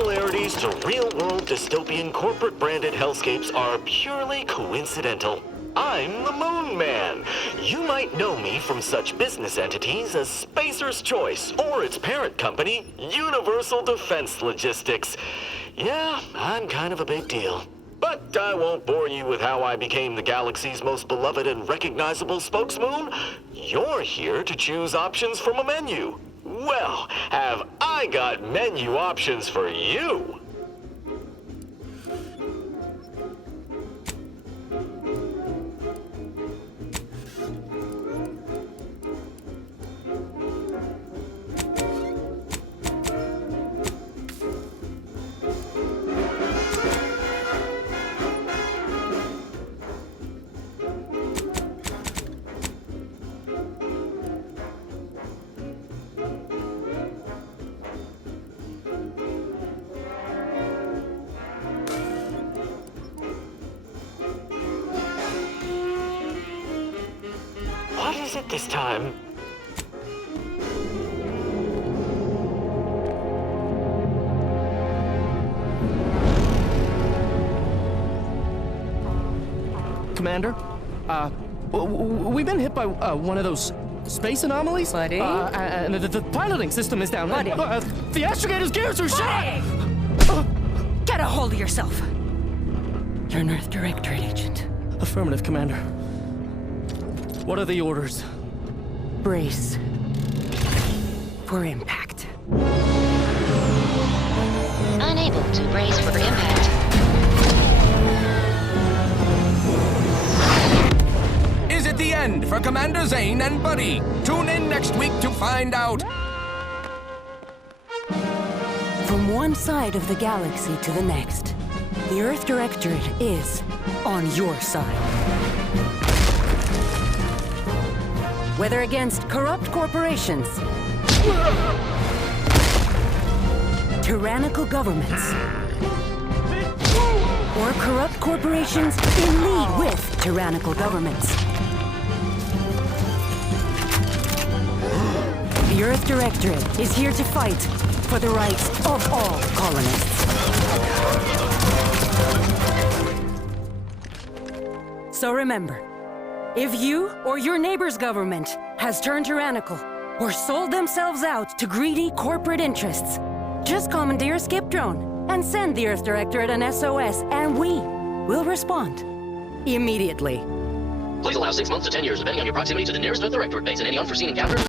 similarities to real-world dystopian corporate-branded hellscapes are purely coincidental. I'm the Moon Man. You might know me from such business entities as Spacer's Choice or its parent company, Universal Defense Logistics. Yeah, I'm kind of a big deal. But I won't bore you with how I became the galaxy's most beloved and recognizable spokesmoon. You're here to choose options from a menu. Well, have I got menu options for you? What is it this time? Commander, we've been hit by one of those space anomalies. Buddy? And the piloting system is down. Buddy? The astrogator's gears are shot! Get a hold of yourself. You're an Earth Directorate agent. Affirmative, Commander. What are the orders? Brace for impact. Unable to brace for impact. Is it the end for Commander Zane and Buddy? Tune in next week to find out. From one side of the galaxy to the next, the Earth Directorate is on your side. Whether against corrupt corporations, tyrannical governments, or corrupt corporations in league with tyrannical governments, the Earth Directorate is here to fight for the rights of all colonists. So remember, if you or your neighbor's government has turned tyrannical or sold themselves out to greedy corporate interests, just commandeer a skip drone and send the Earth Directorate an SOS, and we will respond immediately. Please allow 6 months to 10 years, depending on your proximity to the nearest Earth Directorate base and any unforeseen encounters.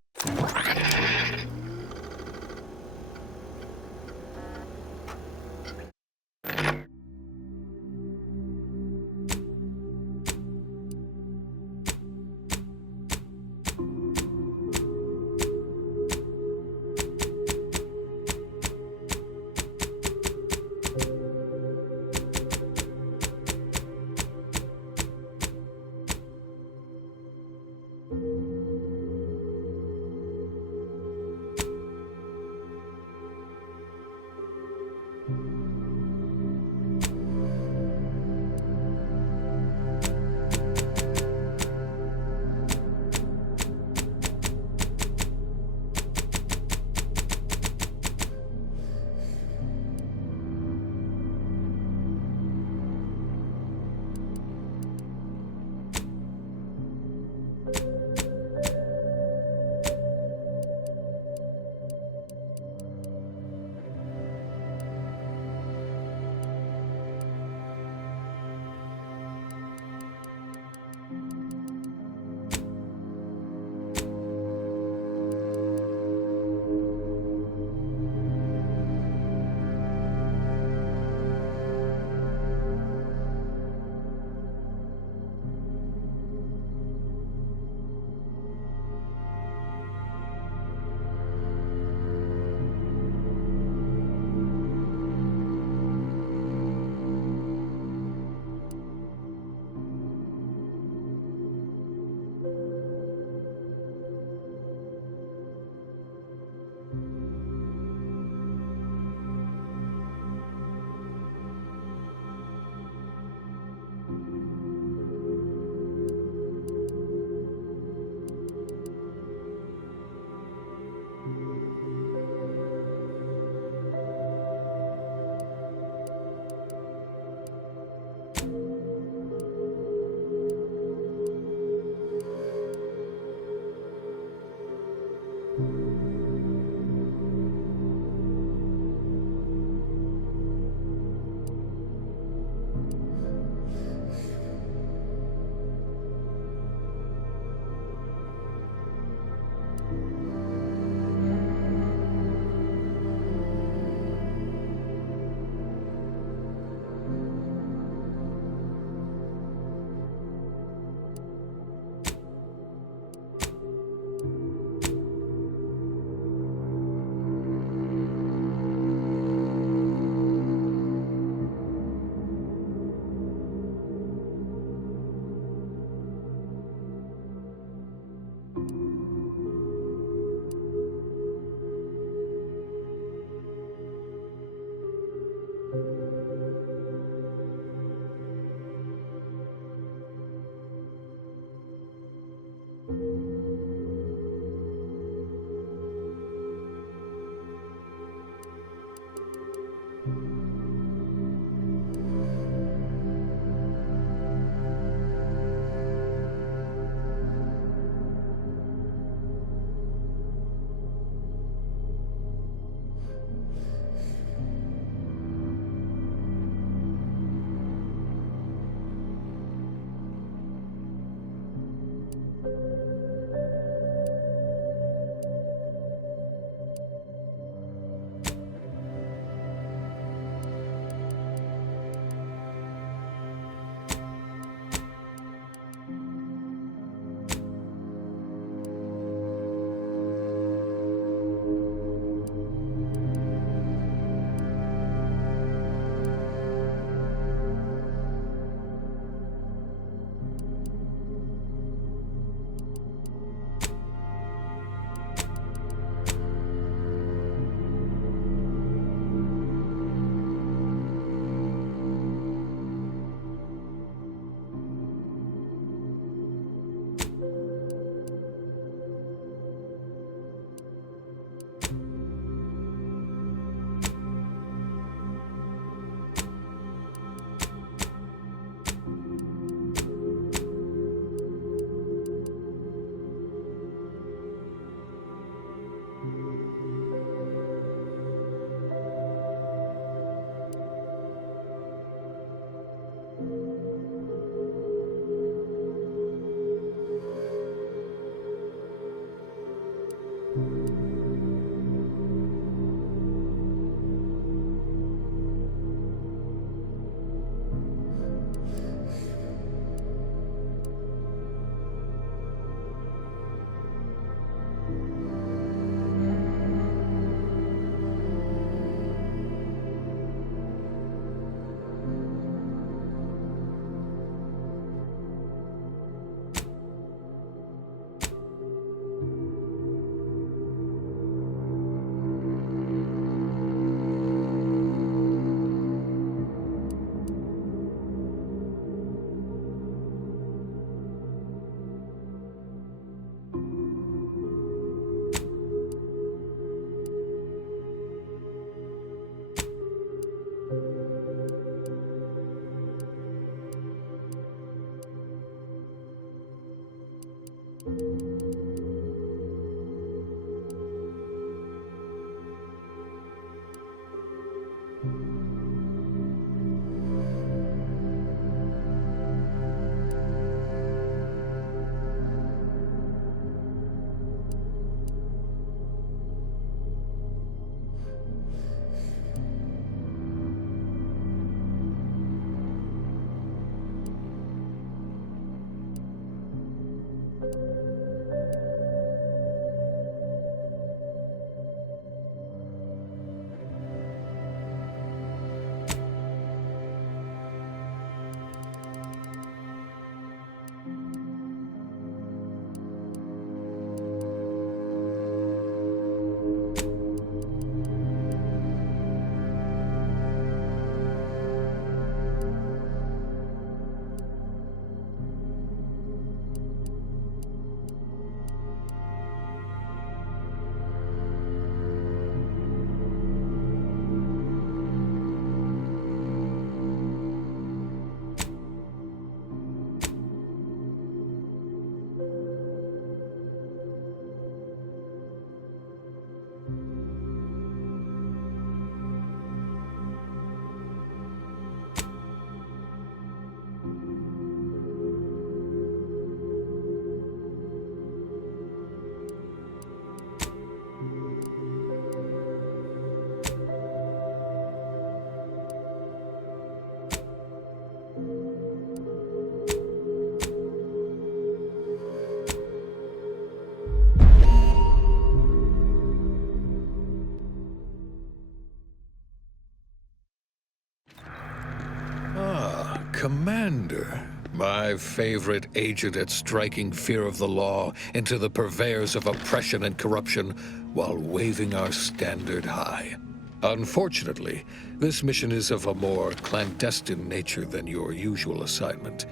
Commander, my favorite agent at striking fear of the law into the purveyors of oppression and corruption while waving our standard high. Unfortunately, this mission is of a more clandestine nature than your usual assignment,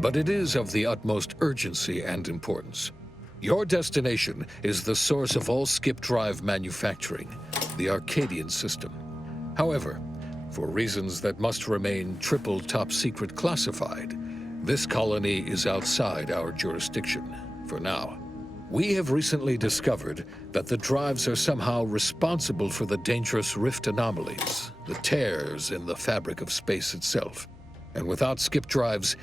but it is of the utmost urgency and importance. Your destination is the source of all skip drive manufacturing, the Arcadian system. However, for reasons that must remain triple top secret classified, this colony is outside our jurisdiction for now. We have recently discovered that the drives are somehow responsible for the dangerous rift anomalies, the tears in the fabric of space itself. And without skip drives,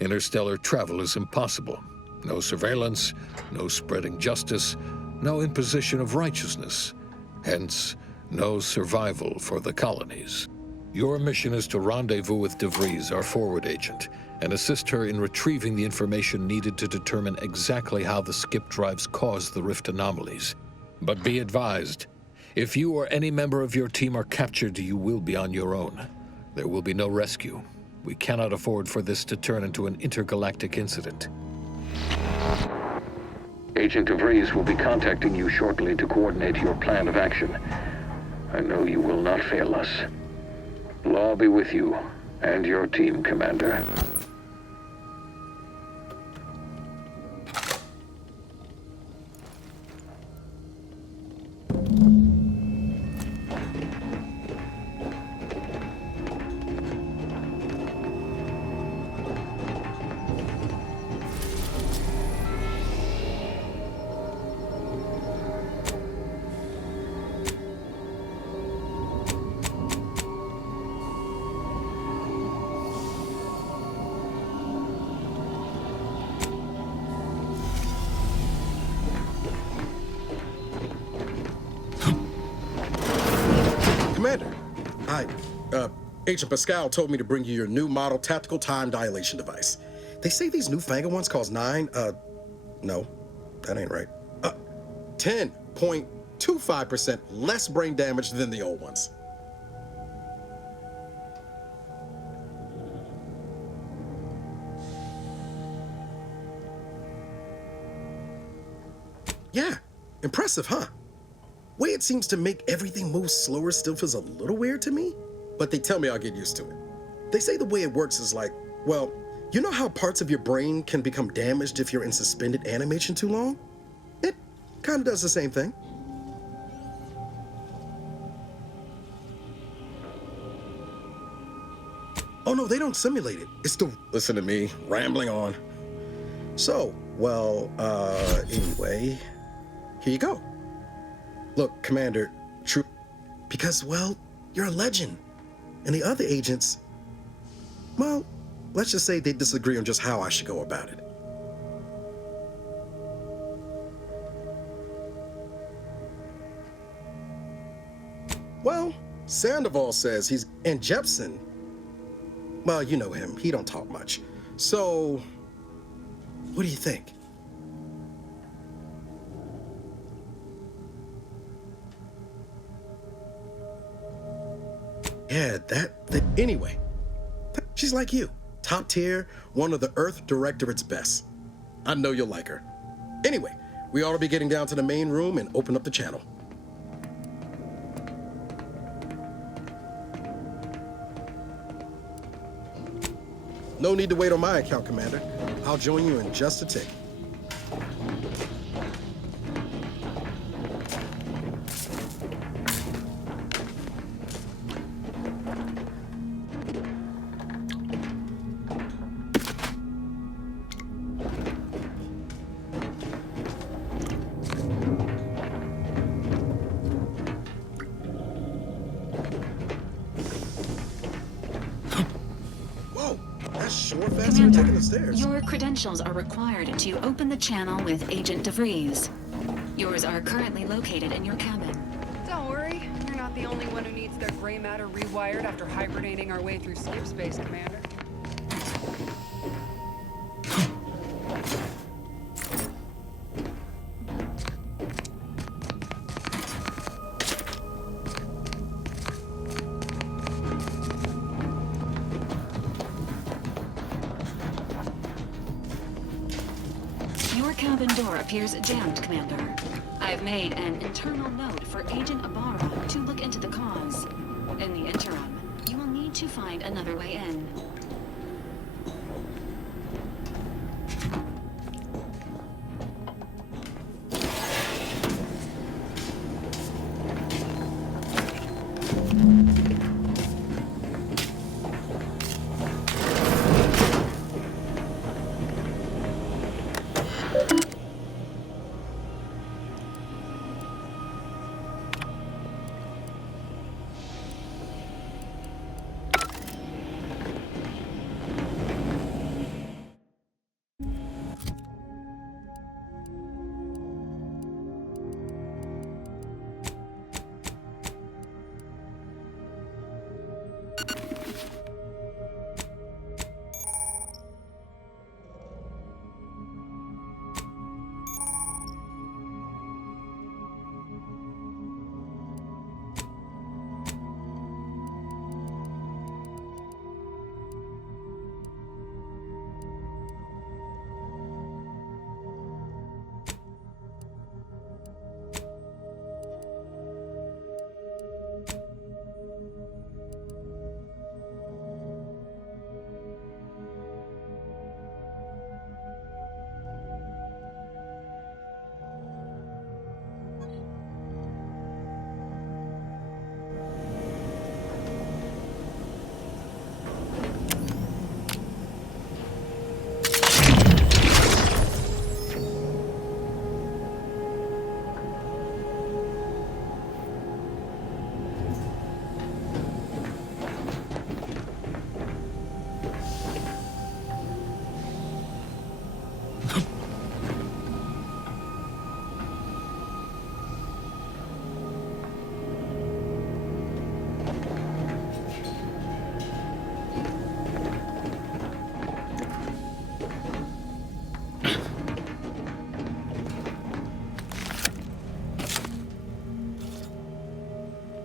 interstellar travel is impossible. No surveillance, no spreading justice, no imposition of righteousness. Hence, no survival for the colonies. Your mission is to rendezvous with DeVries, our forward agent, and assist her in retrieving the information needed to determine exactly how the skip drives cause the rift anomalies. But be advised, if you or any member of your team are captured, you will be on your own. There will be no rescue. We cannot afford for this to turn into an intergalactic incident. Agent DeVries will be contacting you shortly to coordinate your plan of action. I know you will not fail us. Law be with you and your team, Commander. Commander, Agent Pascal told me to bring you your new model tactical time dilation device. They say these newfangled ones cause no, that ain't right. 10.25% less brain damage than the old ones. Yeah, impressive, huh? Way it seems to make everything move slower still feels a little weird to me, but they tell me I'll get used to it. They say the way it works is like, well, you know how parts of your brain can become damaged if you're in suspended animation too long? It kind of does the same thing. Oh no, they don't simulate it. It's the... Listen to me, rambling on. So, well, anyway, here you go. Look, Commander, true, because, well, you're a legend. And the other agents, well, let's just say they disagree on just how I should go about it. Well, Sandoval says he's... And Jepson, well, you know him. He don't talk much. So, what do you think? Yeah, anyway, she's like you. Top tier, one of the Earth Directorate's best. I know you'll like her. Anyway, we ought to be getting down to the main room and open up the channel. No need to wait on my account, Commander. I'll join you in just a tick. Your credentials are required to open the channel with Agent DeVries. Yours are currently located in your cabin. Don't worry, you're not the only one who needs their gray matter rewired after hibernating our way through skip space, Commander. cabin door appears jammed, Commander. I've made an internal note for Agent Ibarra to look into the cause. In the interim, you will need to find another way in.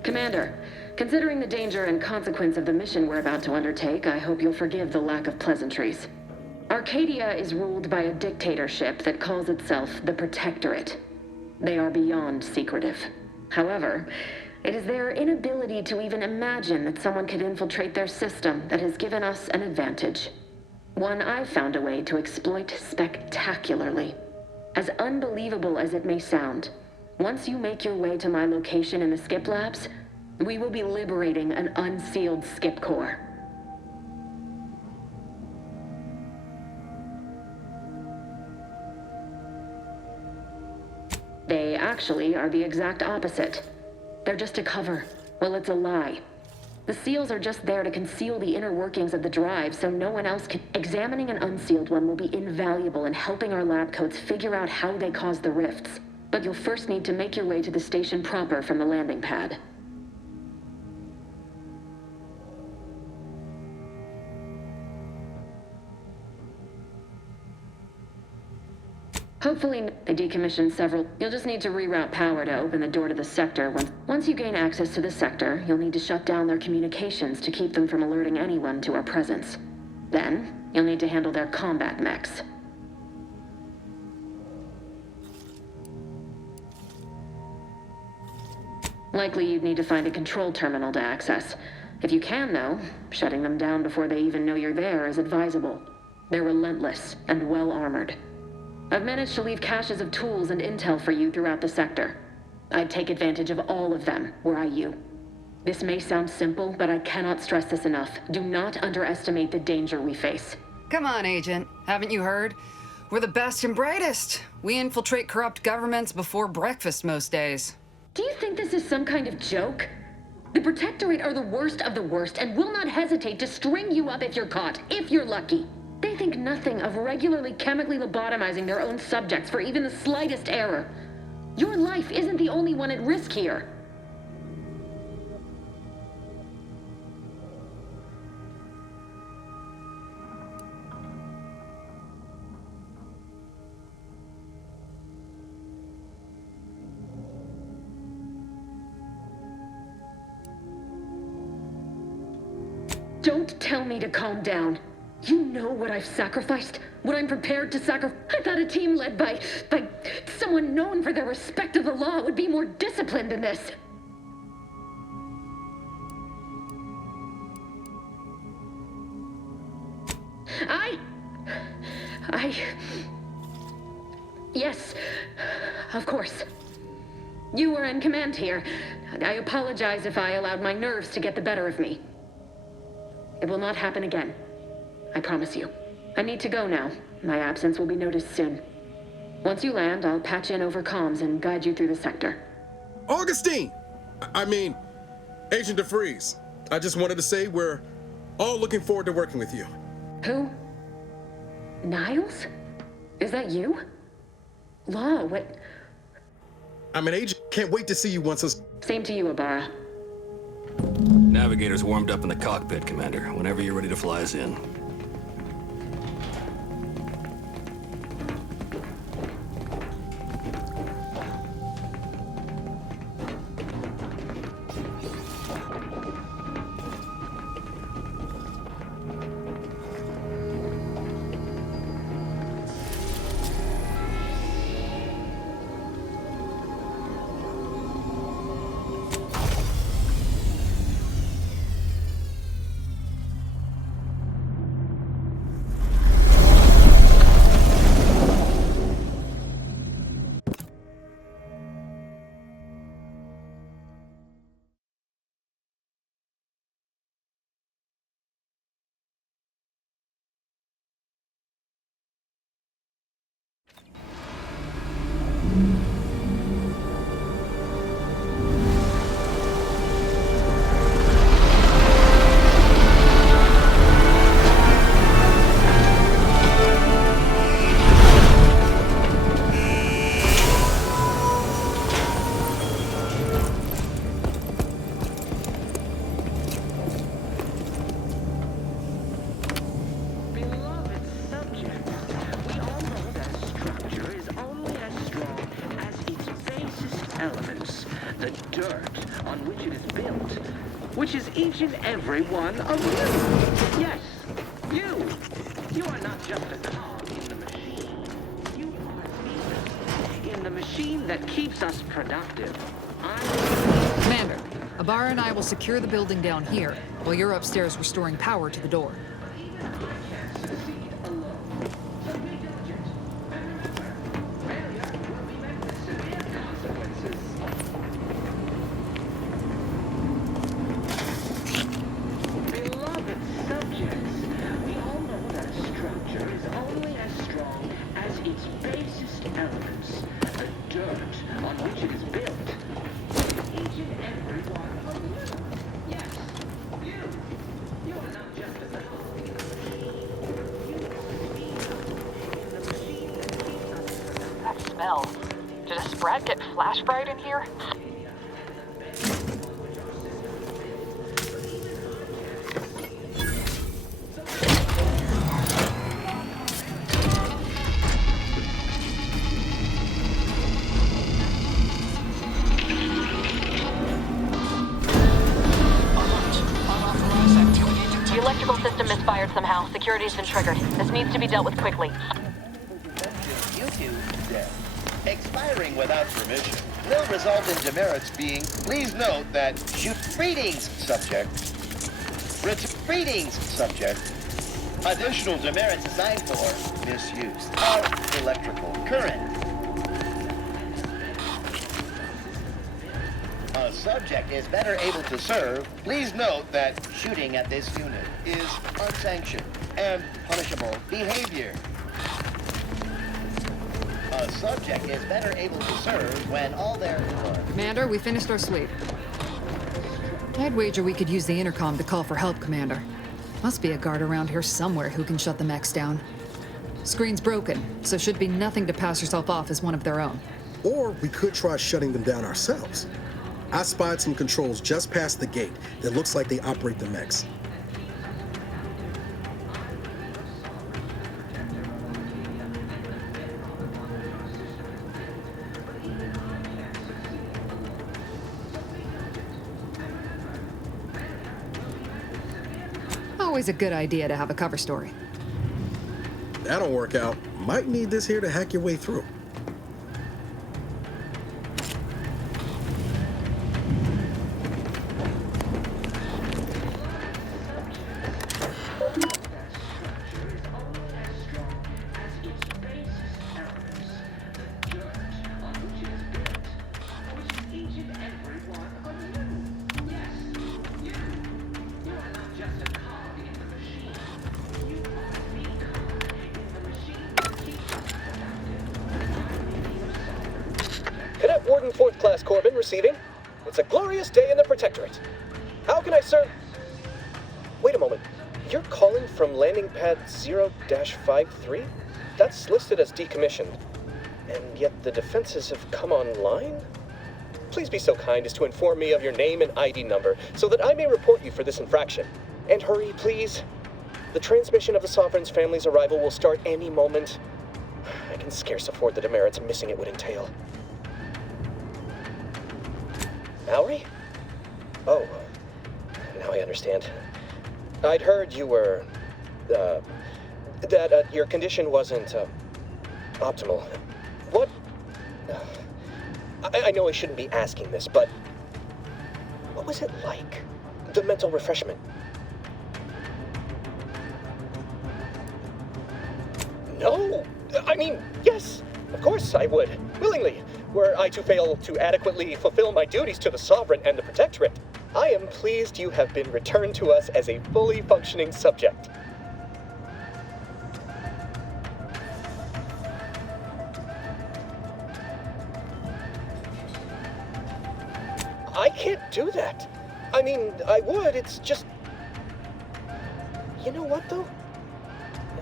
Commander, considering the danger and consequence of the mission we're about to undertake, I hope you'll forgive the lack of pleasantries. Arcadia is ruled by a dictatorship that calls itself the Protectorate. They are beyond secretive. However, it is their inability to even imagine that someone could infiltrate their system that has given us an advantage. One I've found a way to exploit spectacularly. As unbelievable as it may sound, once you make your way to my location in the Skip Labs, we will be liberating an unsealed Skip core. They actually are the exact opposite. They're just a cover. Well, it's a lie. The seals are just there to conceal the inner workings of the drive so no one else can. Examining an unsealed one will be invaluable in helping our lab coats figure out how they cause the rifts. But you'll first need to make your way to the station proper from the landing pad. Hopefully, they decommissioned several. You'll just need to reroute power to open the door to the sector. Once you gain access to the sector, you'll need to shut down their communications to keep them from alerting anyone to our presence. Then, you'll need to handle their combat mechs. Likely you'd need to find a control terminal to access. If you can, though, shutting them down before they even know you're there is advisable. They're relentless and well-armored. I've managed to leave caches of tools and intel for you throughout the sector. I'd take advantage of all of them, were I you. This may sound simple, but I cannot stress this enough. Do not underestimate the danger we face. Come on, Agent. Haven't you heard? We're the best and brightest. We infiltrate corrupt governments before breakfast most days. Do you think this is some kind of joke? The Protectorate are the worst of the worst and will not hesitate to string you up if you're caught, if you're lucky. They think nothing of regularly chemically lobotomizing their own subjects for even the slightest error. Your life isn't the only one at risk here. Don't tell me to calm down. You know what I've sacrificed? What I'm prepared to sacrifice. I thought a team led by someone known for their respect of the law would be more disciplined in this. Yes, of course. You were in command here. I apologize if I allowed my nerves to get the better of me. It will not happen again. I promise you. I need to go now. My absence will be noticed soon. Once you land, I'll patch in over comms and guide you through the sector. Augustine! I mean, Agent DeFreeze. I just wanted to say we're all looking forward to working with you. Who? Niles? Is that you? Law, what? I'm an agent. Can't wait to see you once us. Same to you, Ibarra. Navigator's warmed up in the cockpit, Commander. Whenever you're ready to fly us in. Which is each and every one of you. Yes, you. You are not just a cog in the machine. You are in the machine that keeps us productive. Commander, Ibarra and I will secure the building down here, while you're upstairs restoring power to the door. Did a sprat get flash fried in here? The electrical system misfired somehow. Security's been triggered. This needs to be dealt with quickly. Expiring without permission will result in demerits being. Please note that greetings, subject. Greetings, subject. Additional demerits assigned for misuse of electrical current. A subject is better able to serve. Please note that shooting at this unit is unsanctioned and punishable behavior. A subject is better able to serve when all their... Commander, we finished our sweep. I'd wager we could use the intercom to call for help, Commander. Must be a guard around here somewhere who can shut the mechs down. Screen's broken, so should be nothing to pass yourself off as one of their own. Or we could try shutting them down ourselves. I spied some controls just past the gate that looks like they operate the mechs. Always a good idea to have a cover story. that don't work out, might need this here to hack your way through. Cadet Warden 4th Class Corbin receiving. It's a glorious day in the Protectorate. How can I serve? Wait a moment. You're calling from landing pad 0-53? That's listed as decommissioned. And yet the defenses have come online? Please be so kind as to inform me of your name and ID number so that I may report you for this infraction. And hurry, please. The transmission of the Sovereign's family's arrival will start any moment. I can scarce afford the demerits missing it would entail. Mallory? Oh, now I understand. I'd heard you were, that your condition wasn't, optimal. What? I know I shouldn't be asking this, but what was it like? The mental refreshment? No! I mean, yes, of course I would, willingly. Were I to fail to adequately fulfill my duties to the Sovereign and the Protectorate, I am pleased you have been returned to us as a fully functioning subject. I can't do that. I mean, I would, it's just... You know what, though?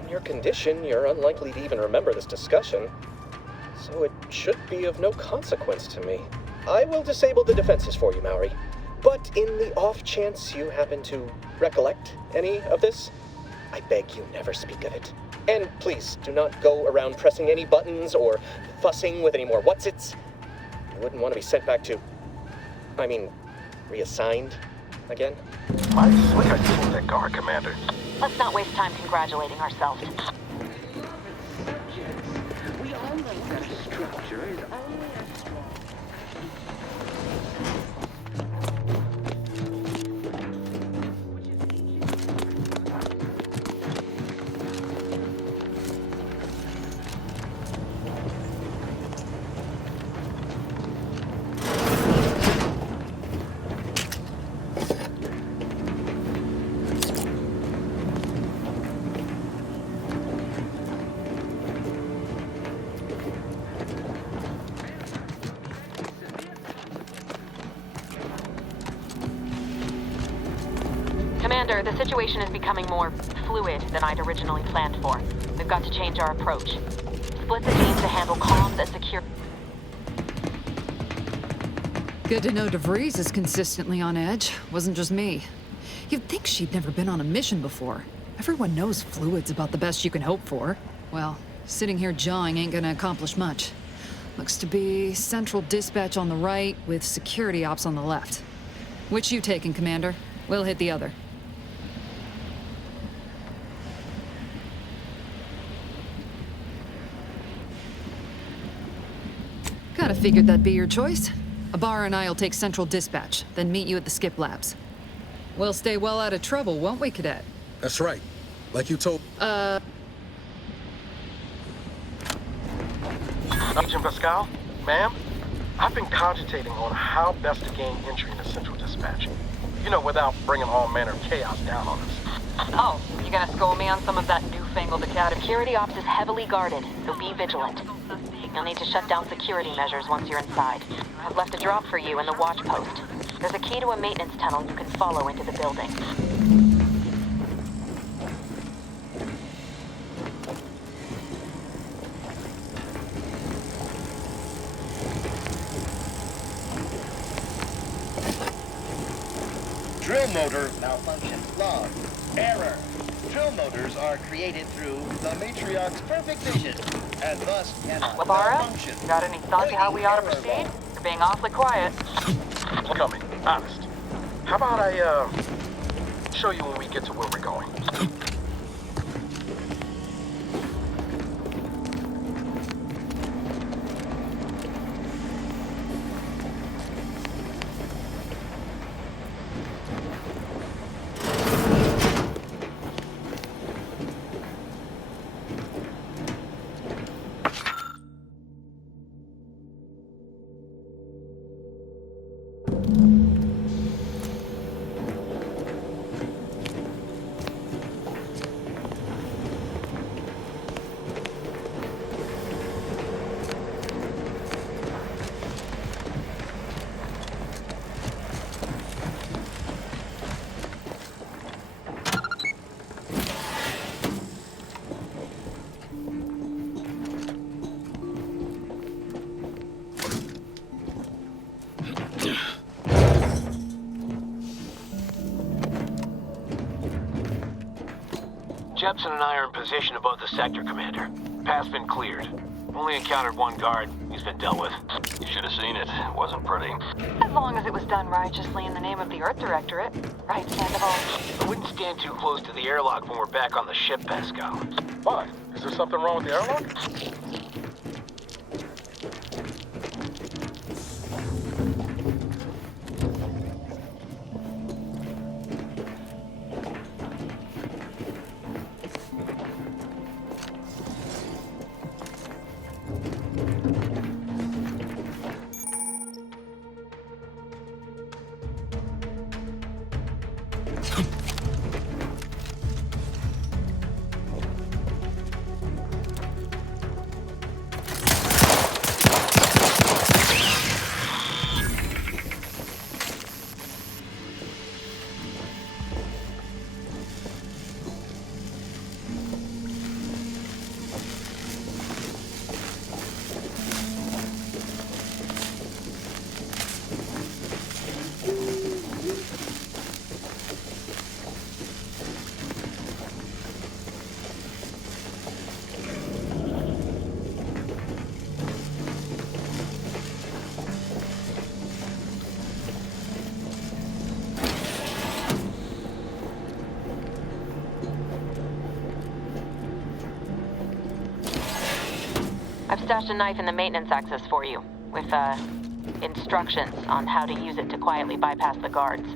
In your condition, you're unlikely to even remember this discussion. So it should be of no consequence to me. I will disable the defenses for you, Maori. But in the off chance you happen to recollect any of this, I beg you never speak of it. And please, do not go around pressing any buttons or fussing with any more whatsits. You wouldn't want to be sent back to... reassigned again? Mighty slick I think that guard, Commander. Let's not waste time congratulating ourselves. We all know that a structure is only as strong Commander, the situation is becoming more fluid than I'd originally planned for. We've got to change our approach. Split the team to handle comms and secure... Good to know DeVries is consistently on edge. Wasn't just me. You'd think she'd never been on a mission before. Everyone knows fluid's about the best you can hope for. Well, sitting here jawing ain't gonna accomplish much. Looks to be central dispatch on the right with security ops on the left. Which you taking, Commander? We'll hit the other. Kinda figured that'd be your choice. Ibarra and I'll take central dispatch, then meet you at the skip labs. We'll stay well out of trouble, won't we, Cadet? That's right. Like you told... Agent Pascal, ma'am, I've been cogitating on how best to gain entry into central dispatch. You know, without bringing all manner of chaos down on us. Oh, you gonna school me on some of that newfangled academy? Security ops is heavily guarded, so be vigilant. You'll need to shut down security measures once you're inside. I've left a drop for you in the watch post. There's a key to a maintenance tunnel you can follow into the building. Drill motor malfunction log. Error. Drill motors are created through the Matriarch's perfect vision, and thus cannot malfunction. Got any thoughts to how we ought to proceed? You're being awfully quiet. Coming, honest. How about I, show you when we get to where we're going? Jepson and I are in position above the sector, Commander. Path's been cleared. Only encountered one guard. He's been dealt with. You should have seen it. It wasn't pretty. As long as it was done righteously in the name of the Earth Directorate. Right, Sandoval? I wouldn't stand too close to the airlock when we're back on the ship, Pascal. Why? Is there something wrong with the airlock? I've stashed a knife in the maintenance access for you, with, instructions on how to use it to quietly bypass the guards.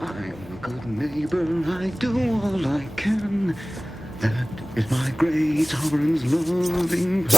I'm a good neighbor, I do all I can. That is my great sovereign's loving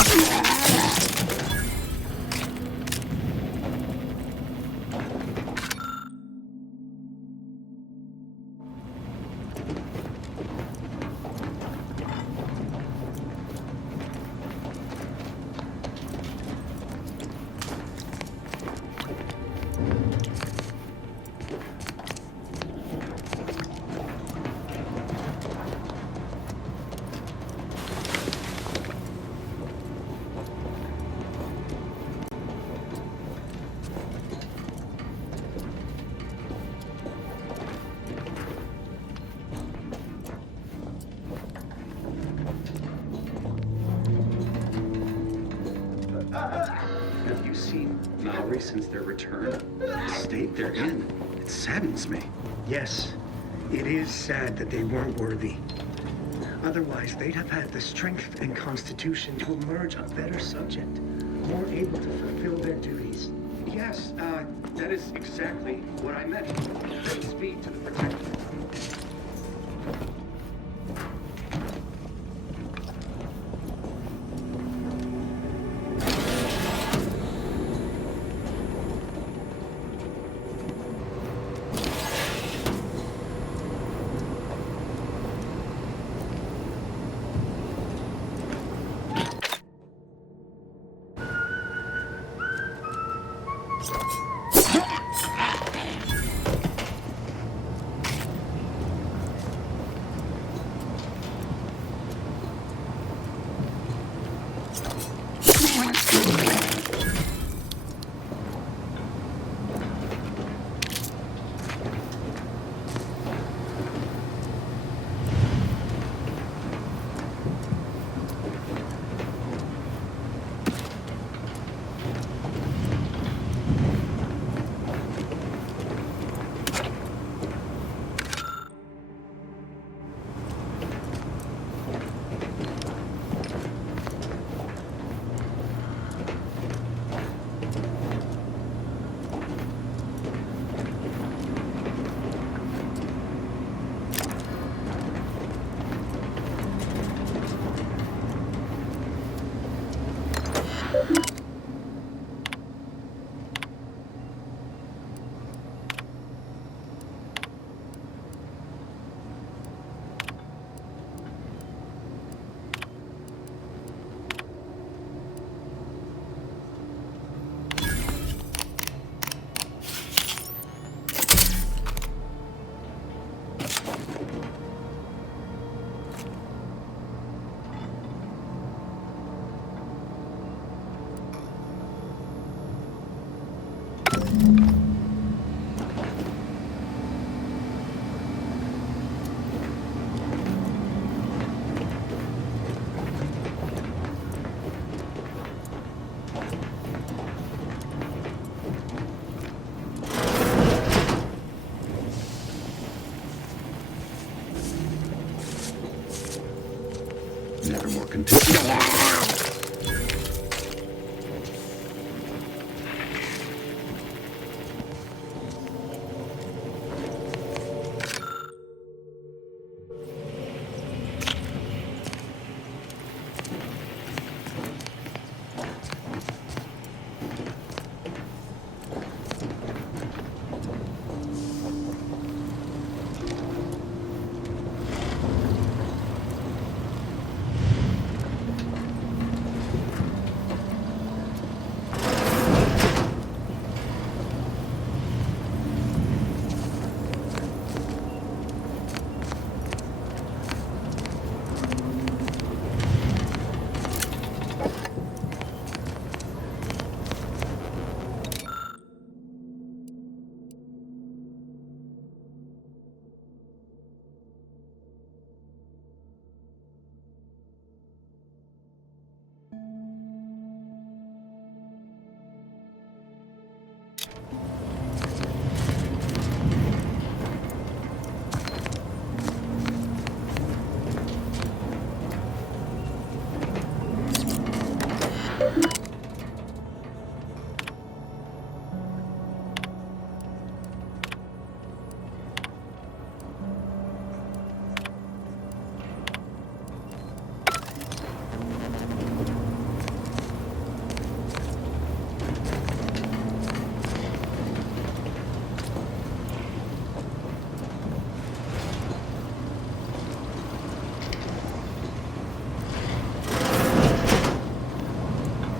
Have you seen Maori since their return? The state they're in, it saddens me. Yes, it is sad that they weren't worthy. Otherwise, they'd have had the strength and constitution to emerge a better subject, more able to fulfill their duties. Yes, that is exactly what I meant. Speed to the protector. Never more continue.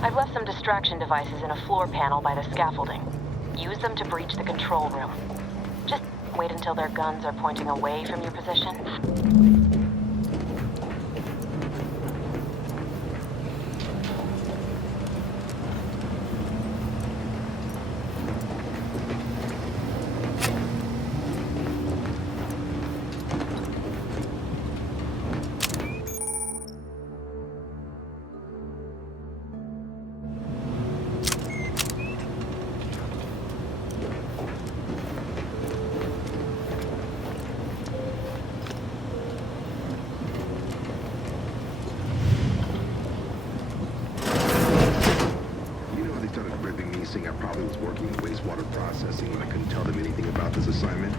I've left some distraction devices in a floor panel by the scaffolding. Use them to breach the control room. Just wait until their guns are pointing away from your position. I probably was working in wastewater processing when I couldn't tell them anything about this assignment.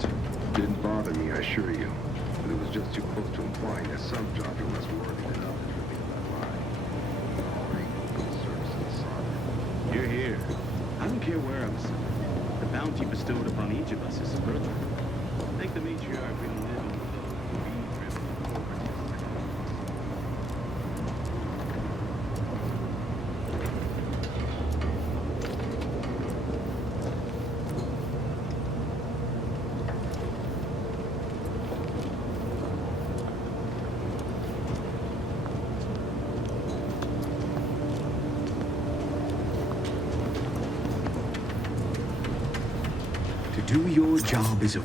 Didn't bother me, I assure you. But it was just too close to implying that some jobs are less worthy than others for being that lie. You're here. I don't care where I was. The bounty bestowed upon each of us is a birthright. Thank the matriarch we don't live in. Do your job is a...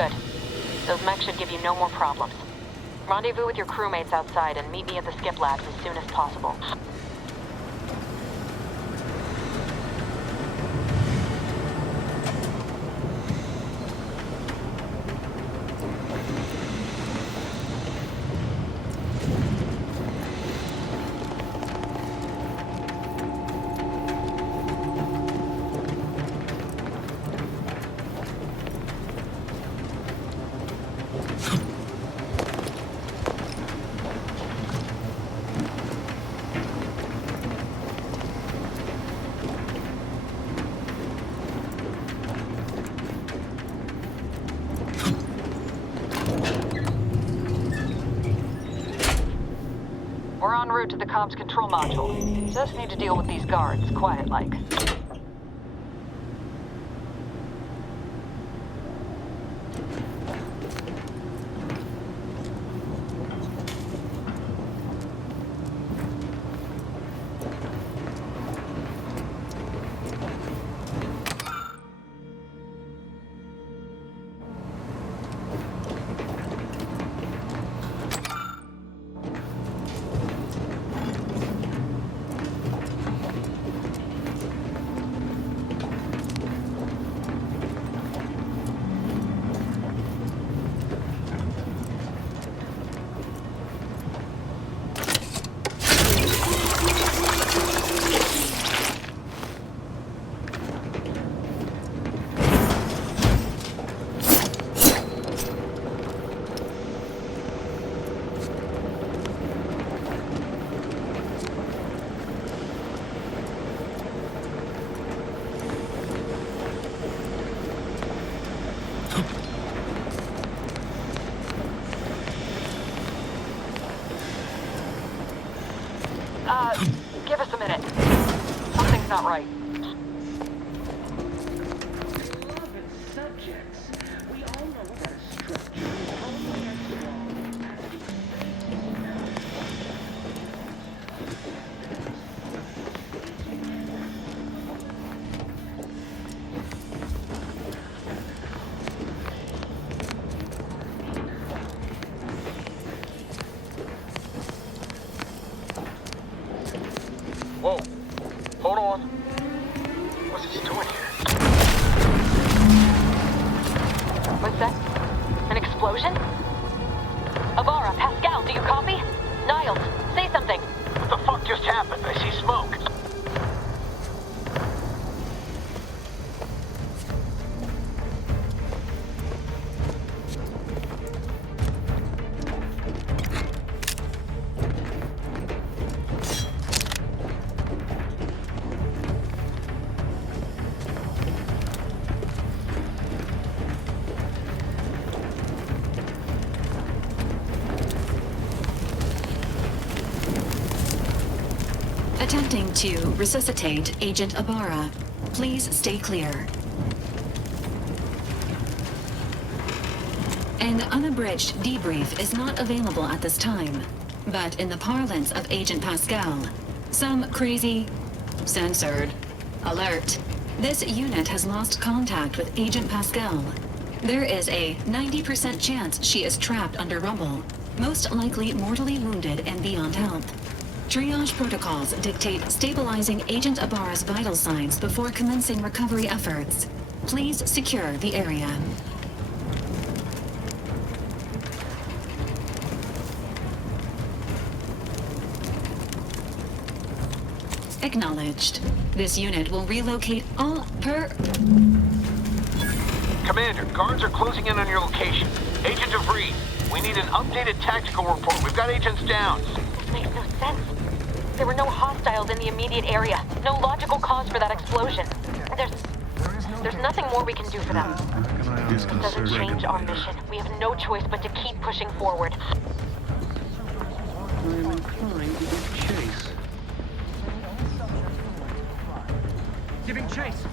Good. Those mechs should give you no more problems. Rendezvous with your crewmates outside and meet me at the skip labs as soon as possible. We're en route to the comms control module. Just need to deal with these guards, quiet-like. Give us a minute. Something's not right. Beloved subjects, we all know that a structure is only as strong as its Whoa. Hold on. What's he doing here? What's that? An explosion? Avara, Pascal, do you copy? Niles, say something. What the fuck just happened? I see smoke. Attempting to resuscitate Agent Ibarra. Please stay clear. An unabridged debrief is not available at this time, but in the parlance of Agent Pascal, some crazy, censored, alert. This unit has lost contact with Agent Pascal. There is a 90% chance she is trapped under rubble, most likely mortally wounded and beyond help. Triage protocols dictate stabilizing Agent Ibarra's vital signs before commencing recovery efforts. Please secure the area. Acknowledged. This unit will relocate all Commander, guards are closing in on your location. Agent DeVries, we need an updated tactical report. We've got agents down. This makes no sense. There were no hostiles in the immediate area. No logical cause for that explosion. There's nothing more we can do for them. It doesn't change our mission. We have no choice but to keep pushing forward. I'm inclined to give chase. Giving chase.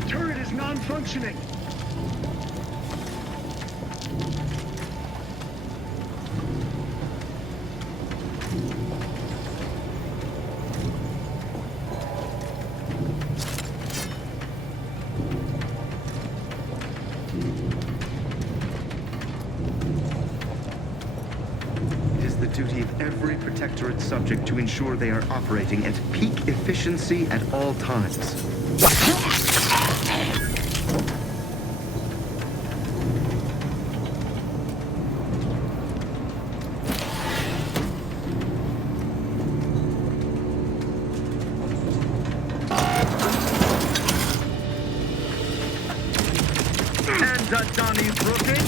The turret is non-functioning. Duty of every Protectorate subject to ensure they are operating at peak efficiency at all times. And Donnie Brooking.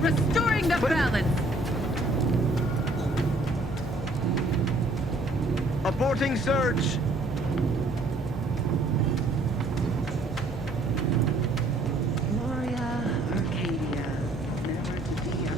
Restoring the balance! Aborting search! Gloria, Arcadia, never to be out.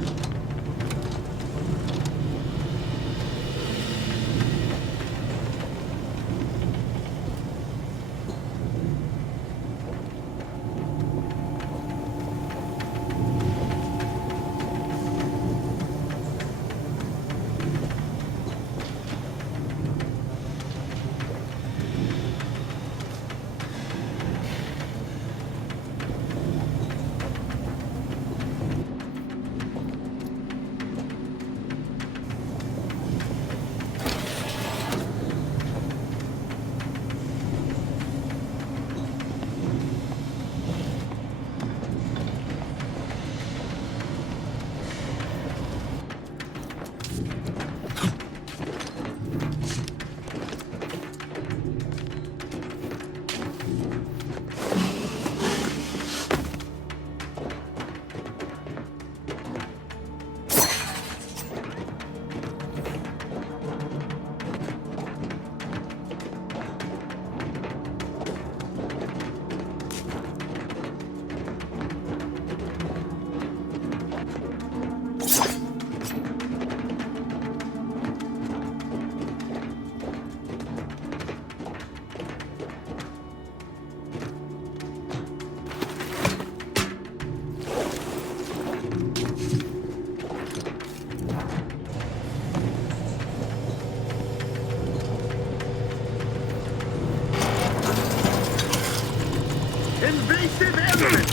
Invasive element!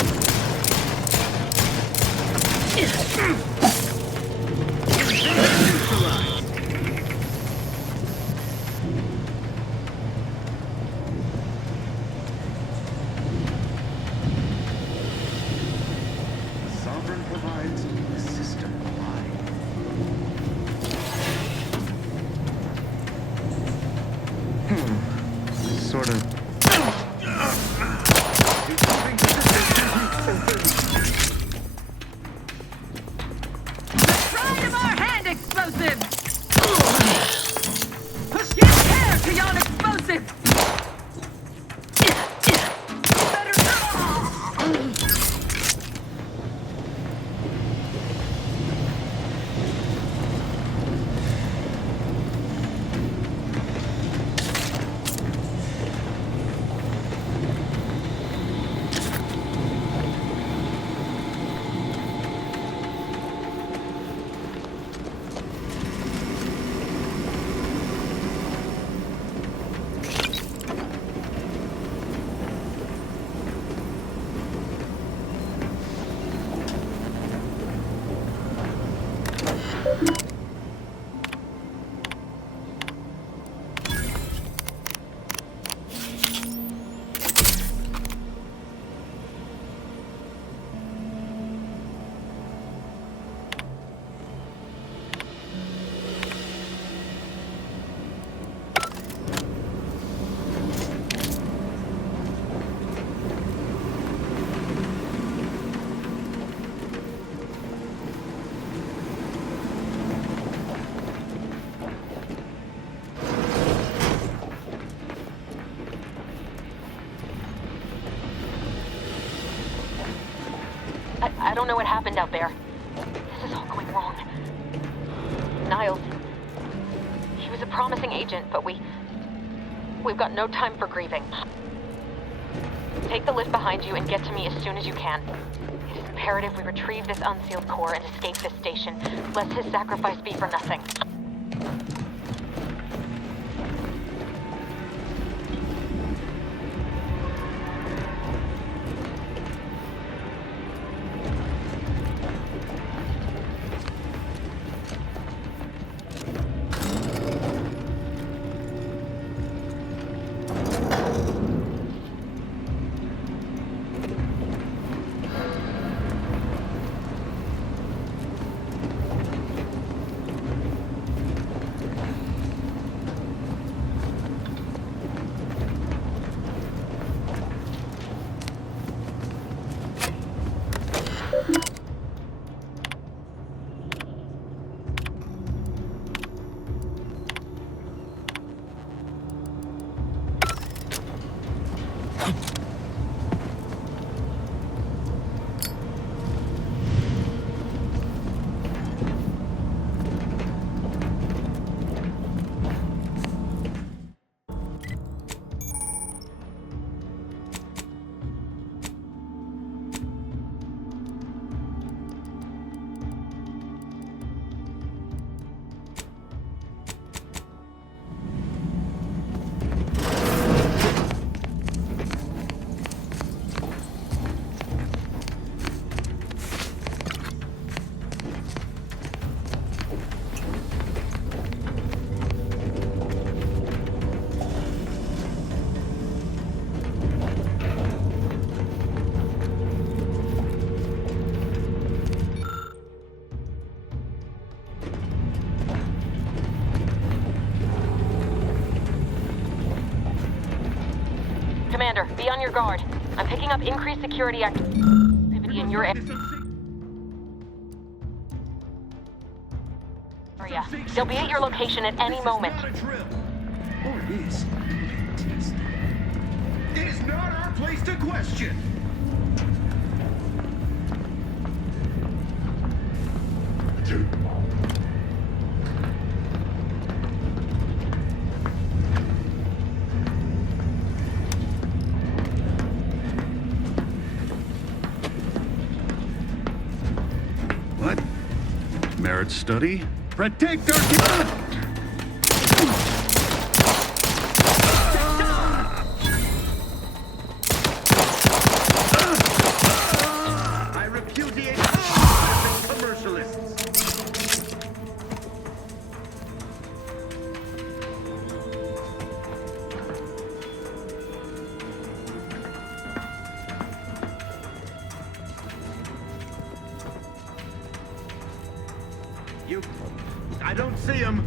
The Sovereign provides, the system provides. Sort of. I don't know what happened out there. This is all going wrong. Niles. He was a promising agent, but we've got no time for grieving. Take the lift behind you and get to me as soon as you can. It is imperative we retrieve this unsealed core and escape this station, lest his sacrifice be for nothing. Commander, be on your guard. I'm picking up increased security activity in your area. They'll be at your location at any moment. Or it is. It is not our place to question. What? Merit study? Protect our... I repudiate all commercialists. I don't see him.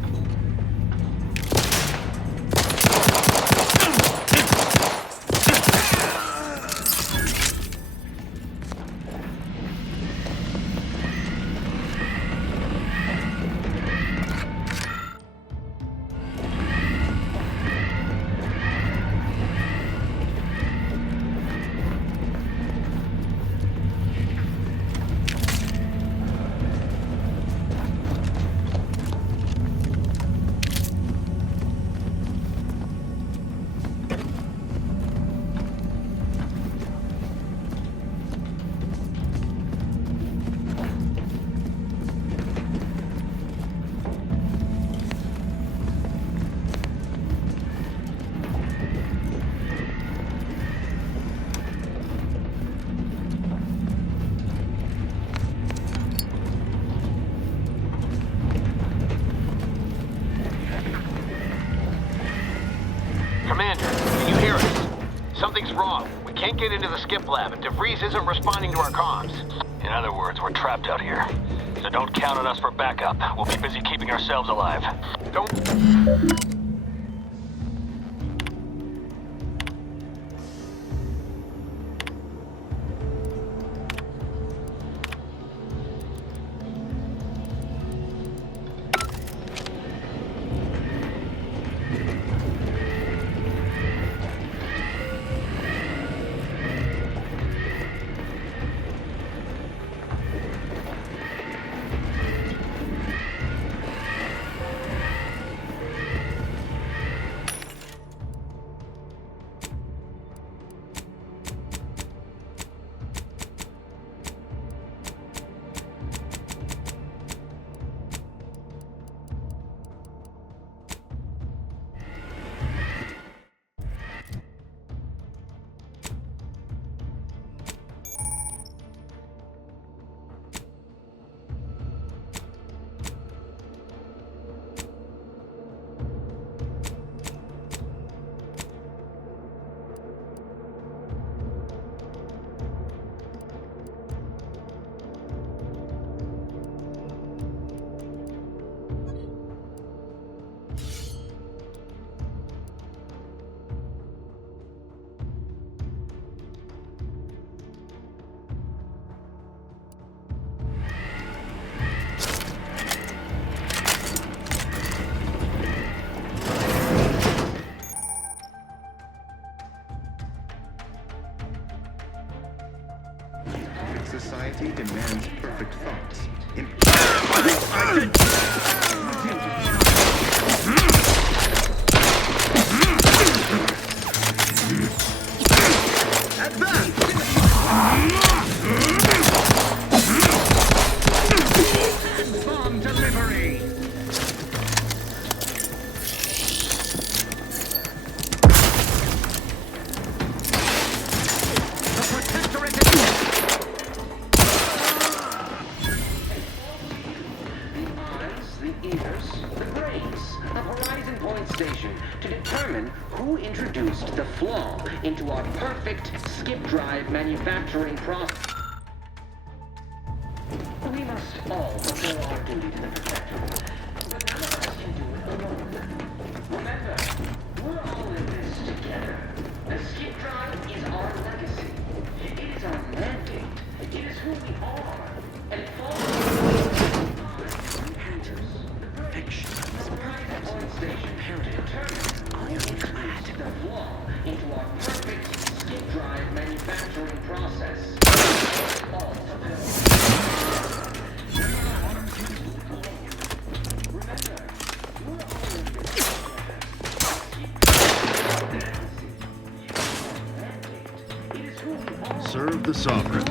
Commander, can you hear us? Something's wrong. We can't get into the skip lab, and DeVries isn't responding to our comms. In other words, we're trapped out here. So don't count on us for backup. We'll be busy keeping ourselves alive. Don't... society demands perfect thoughts. Bomb delivery! The Protectorate the ears, the brains of Horizon Point Station to determine who introduced the flaw into our perfect skip drive manufacturing process. We must all fulfill our duty to the Protectorate, but none of us can do it alone. Remember, we're all in this together. The skip drive is our legacy. It is our mandate. It is who we are. And it falls on fiction. Horizon Point Station to determine who introduced the flaw into our perfect skip drive manufacturing process. All fulfill. Serve the sovereign.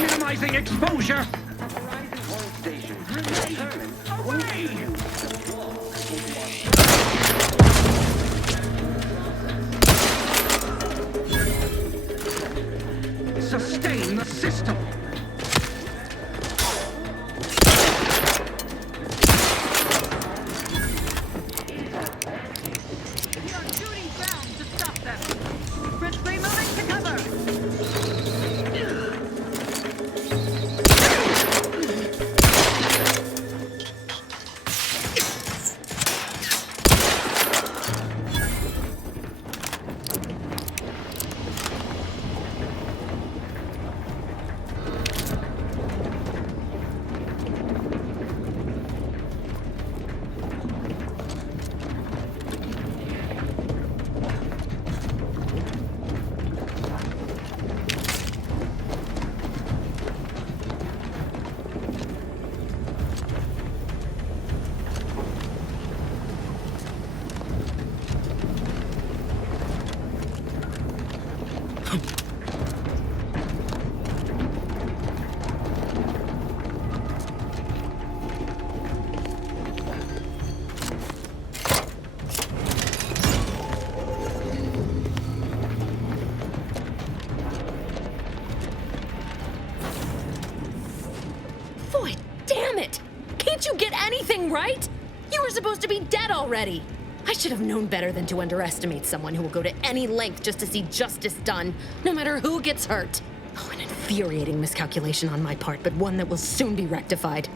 Minimizing exposure! Horizon Point Station to determine who introduced the flaw into our Sustain the system! Right? You were supposed to be dead already. I should have known better than to underestimate someone who will go to any length just to see justice done, no matter who gets hurt. Oh, an infuriating miscalculation on my part, but one that will soon be rectified.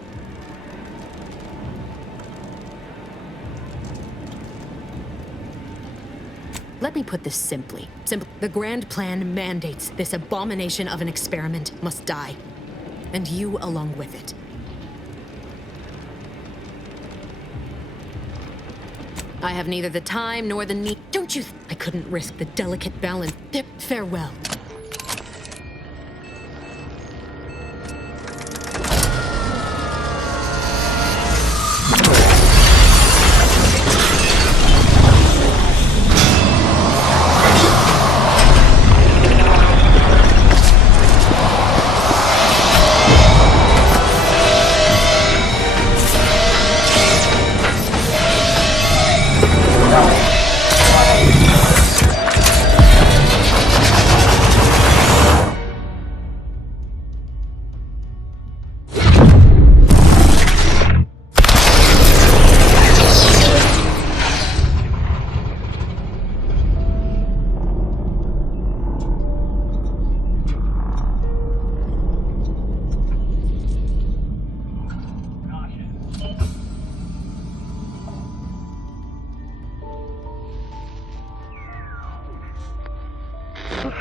Let me put this simply. The grand plan mandates this abomination of an experiment must die. And you along with it. I have neither the time nor the need. Don't you I couldn't risk the delicate balance. Farewell.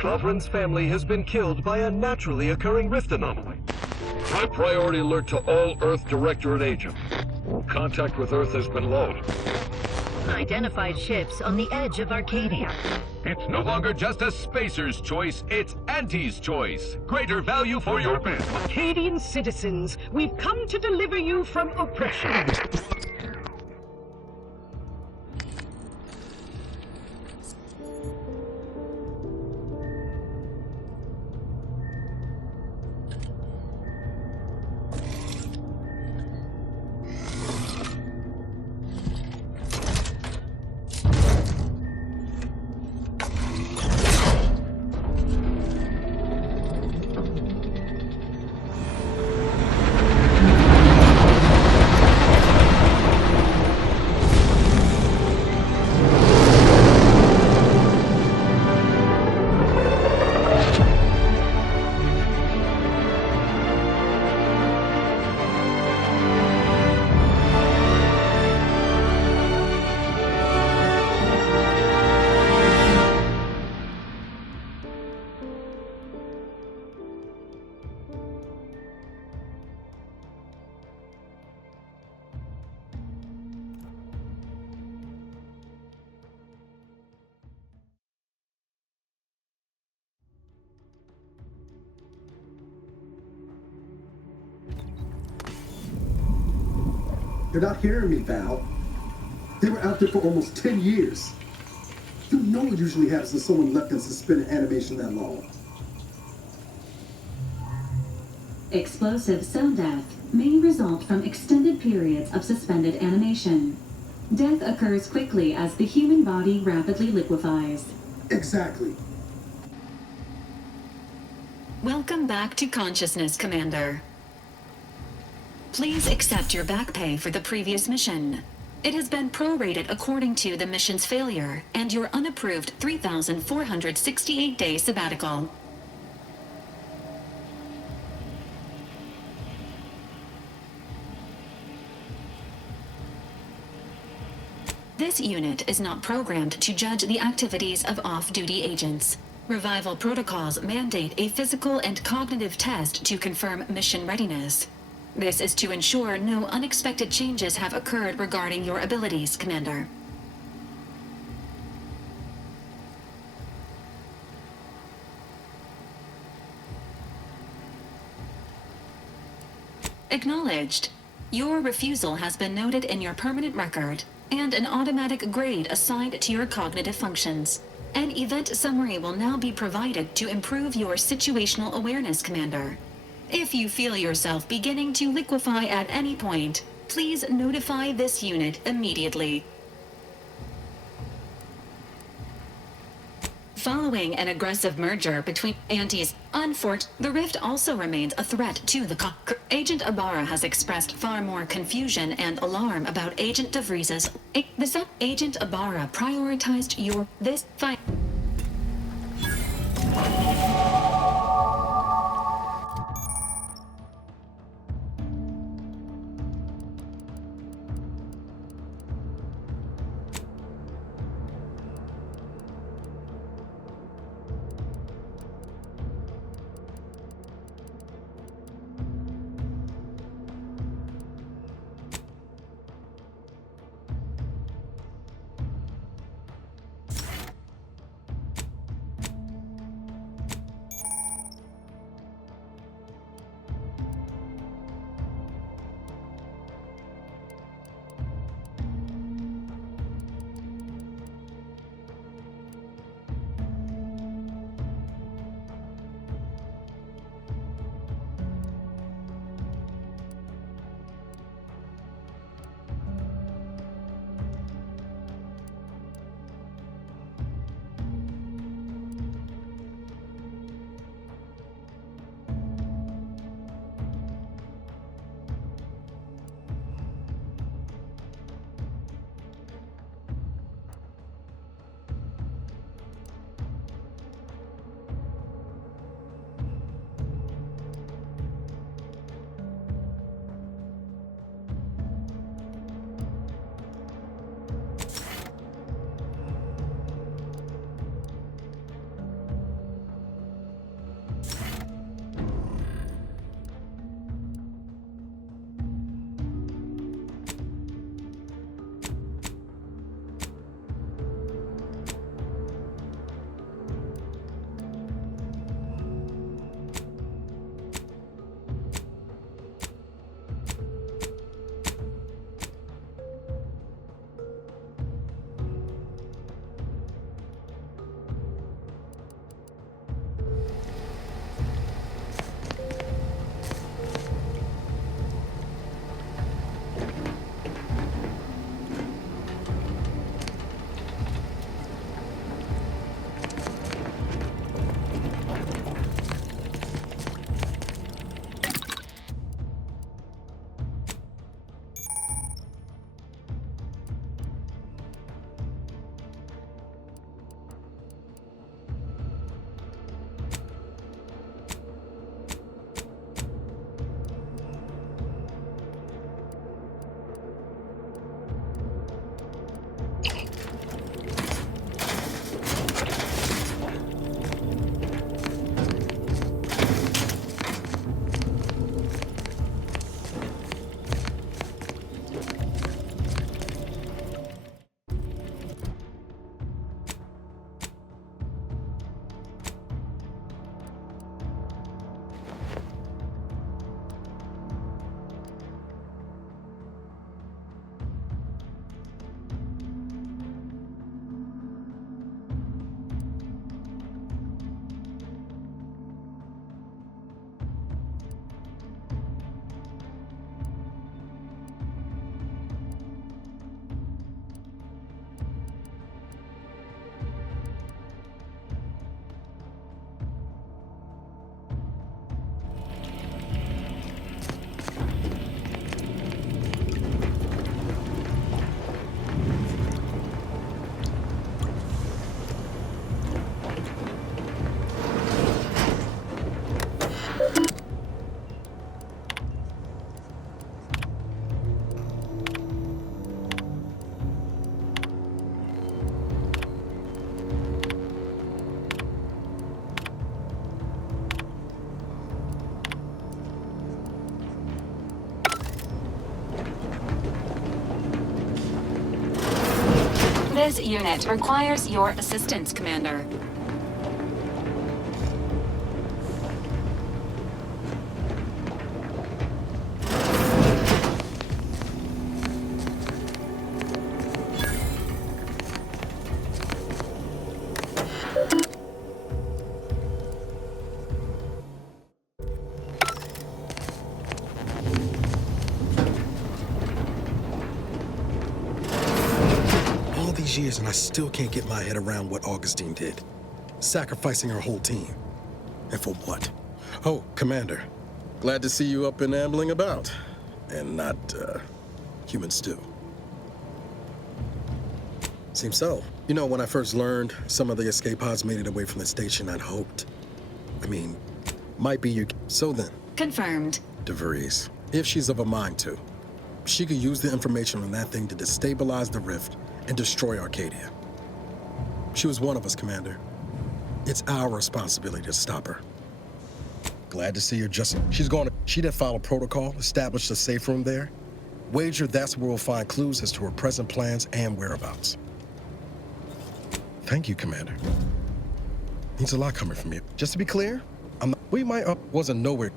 Sovereign's family has been killed by a naturally occurring rift anomaly. High priority alert to all Earth Directorate agents. Contact with Earth has been low. unidentified ships on the edge of Arcadia. It's no longer just a spacer's choice, it's Auntie's choice. Greater value for your men. Arcadian citizens, we've come to deliver you from oppression. You're not hearing me, Val. They were out there for almost 10 years. You know what usually happens when someone left in suspended animation that long. Explosive cell death may result from extended periods of suspended animation. Death occurs quickly as the human body rapidly liquefies. Exactly. Welcome back to consciousness, Commander. Please accept your back pay for the previous mission. It has been prorated according to the mission's failure and your unapproved 3,468-day sabbatical. This unit is not programmed to judge the activities of off-duty agents. Revival protocols mandate a physical and cognitive test to confirm mission readiness. This is to ensure no unexpected changes have occurred regarding your abilities, Commander. Acknowledged. Your refusal has been noted in your permanent record, and an automatic grade assigned to your cognitive functions. An event summary will now be provided to improve your situational awareness, Commander. If you feel yourself beginning to liquefy at any point, please notify this unit immediately. Following an aggressive merger between entities, the rift also remains a threat to the Agent Ibarra has expressed far more confusion and alarm about Agent DeVries's. Agent Ibarra prioritized this fight. This unit requires your assistance, Commander. Years and I still can't get my head around what Augustine did. Sacrificing her whole team. And for what? Oh, Commander. Glad to see you up and ambling about. And not, human stew. Seems so. You know, when I first learned some of the escape pods made it away from the station, I'd hoped. Might be you. So then. Confirmed. DeVries. If she's of a mind to, she could use the information on that thing to destabilize the rift and destroy Arcadia. She was one of us, Commander. It's our responsibility to stop her. Glad to see her she'd have filed a protocol, established a safe room there. Wager that's where we'll find clues as to her present plans and whereabouts. Thank you, Commander. Means a lot coming from you. Just to be clear, wasn't nowhere.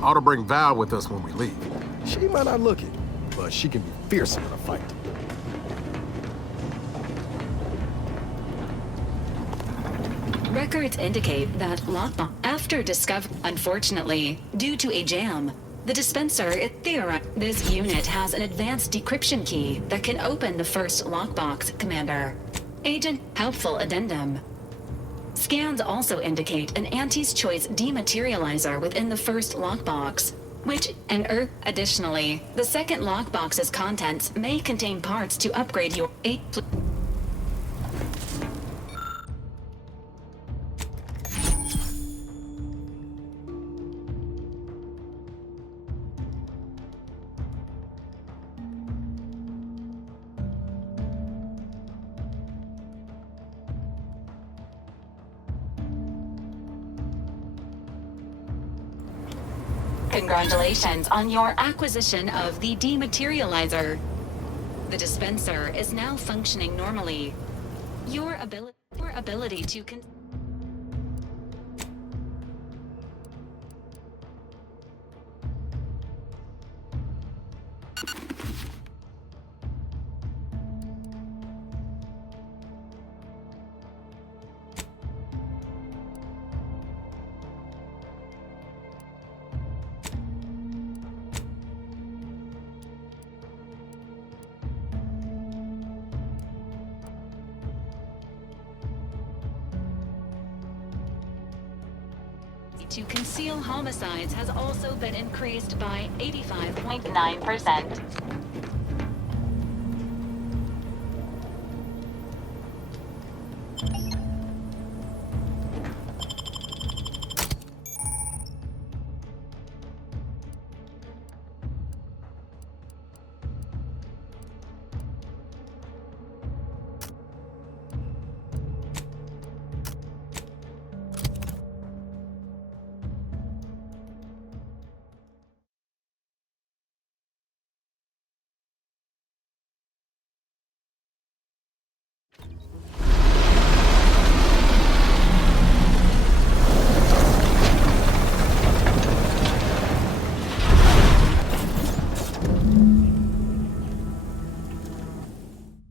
Ought to bring Val with us when we leave. She might not look it, but she can be fearsome in a fight. Records indicate that lockbox after discovery. Unfortunately, due to a jam, the dispenser is theorized. This unit has an advanced decryption key that can open the first lockbox, Commander. Agent helpful addendum. Scans also indicate an Auntie's Choice dematerializer within the first lockbox, additionally, the second lockbox's contents may contain parts to upgrade your 8. Congratulations on your acquisition of the dematerializer. The dispenser is now functioning normally. Your ability to conceal homicides has also been increased by 85.9%.